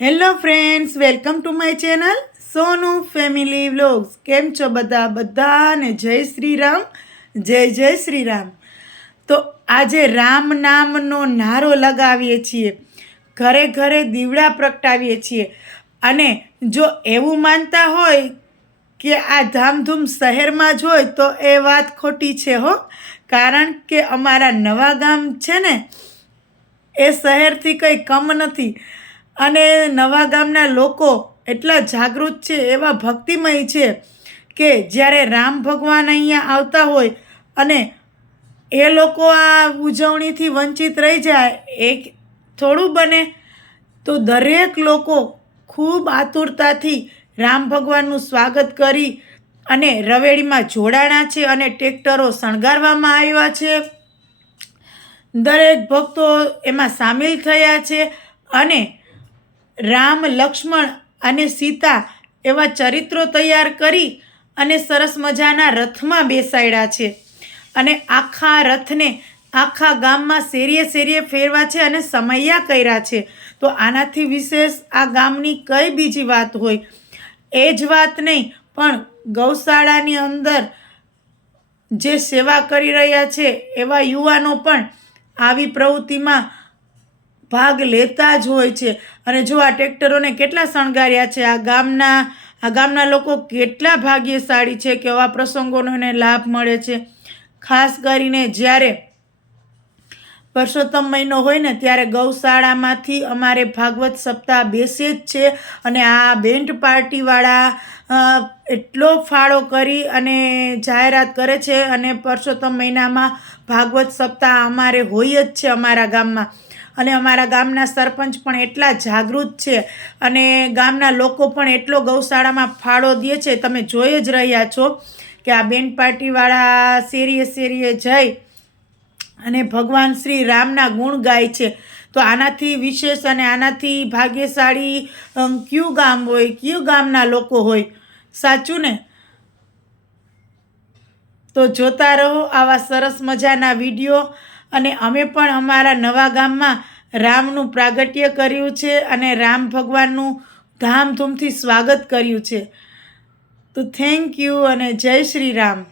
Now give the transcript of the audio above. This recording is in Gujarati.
Hello friends welcome to my channel Sonu family vlogs કેમ છો બધા? બધાને જય શ્રી રામ જય જય શ્રી રામ તો આજે રામ નામનો નારો લગાવીએ છીએ. ઘરે ઘરે દીવડા પ્રગટાવીએ છીએ. અને જો એવું માનતા હોય કે આ ધામધૂમ શહેરમાં જ હોય, તો એ વાત ખોટી છે હો. કારણ કે અમારા નવા ગામ છે ને, એ શહેરથી કંઈ કમ નથી. અને નવા ગામના લોકો એટલા જાગૃત છે, એવા ભક્તિમય છે કે જ્યારે રામ ભગવાન અહીંયા આવતા હોય અને એ લોકો આ ઉજવણીથી વંચિત રહી જાય એ થોડું બને, તો દરેક લોકો ખૂબ આતુરતાથી રામ ભગવાનનું સ્વાગત કરી અને રવેડીમાં જોડાણા છે અને ટ્રેક્ટરો શણગારવામાં આવ્યા છે. દરેક ભક્તો એમાં સામેલ થયા છે અને રામ, લક્ષ્મણ અને સીતા એવા ચરિત્રો તૈયાર કરી અને સરસ મજાના રથમાં બેસાડ્યા છે. અને આખા રથને આખા ગામમાં શેરીએ શેરીએ ફેરવા છે અને સમૈયા કર્યા છે. તો આનાથી વિશેષ આ ગામની કઈ બીજી વાત હોય? એ જ વાત નહીં, પણ ગૌશાળાની અંદર જે સેવા કરી રહ્યા છે એવા યુવાનો પણ આવી પ્રવૃત્તિમાં ભાગ લેતા જ હોય છે. અને જો આ ટ્રેક્ટરોને કેટલા શણગાર્યા છે, આ ગામના આ ગામના લોકો કેટલા ભાગ્યશાળી છે કે આવા પ્રસંગોનો એને લાભ મળે છે. ખાસ કરીને જ્યારે પરસોત્તમ મહિનો હોય ને, ત્યારે ગૌશાળામાંથી અમારે ભાગવત સપ્તાહ બેસે જ છે અને આ બેન્ડ પાર્ટીવાળા એટલો ફાળો કરી અને જાહેરાત કરે છે અને પરસોત્તમ મહિનામાં ભાગવત સપ્તાહ અમારે હોય જ છે અમારા ગામમાં. અને અમારા ગામના સરપંચ પણ એટલા જાગૃત છે અને ગામના લોકો પણ એટલો ગૌશાળામાં ફાળો દે છે. તમે જોઈ જ રહ્યા છો કે આ બેન પાર્ટીવાળા શેરીએ શેરીએ જઈ અને ભગવાન શ્રી રામના ગુણ ગાય છે. તો આનાથી વિશેષ અને આનાથી ભાગ્યશાળી કયું ગામ હોય, કયું ગામના લોકો હોય? સાચું ને? તો જોતા રહો આવા સરસ મજાના વીડિયો અને અમે પણ અમારા નવા ગામમાં રામનું પ્રાગટ્ય કર્યું છે અને રામ ભગવાનનું ધામધૂમથી સ્વાગત કર્યું છે. તો થેન્ક યુ અને જય શ્રી રામ.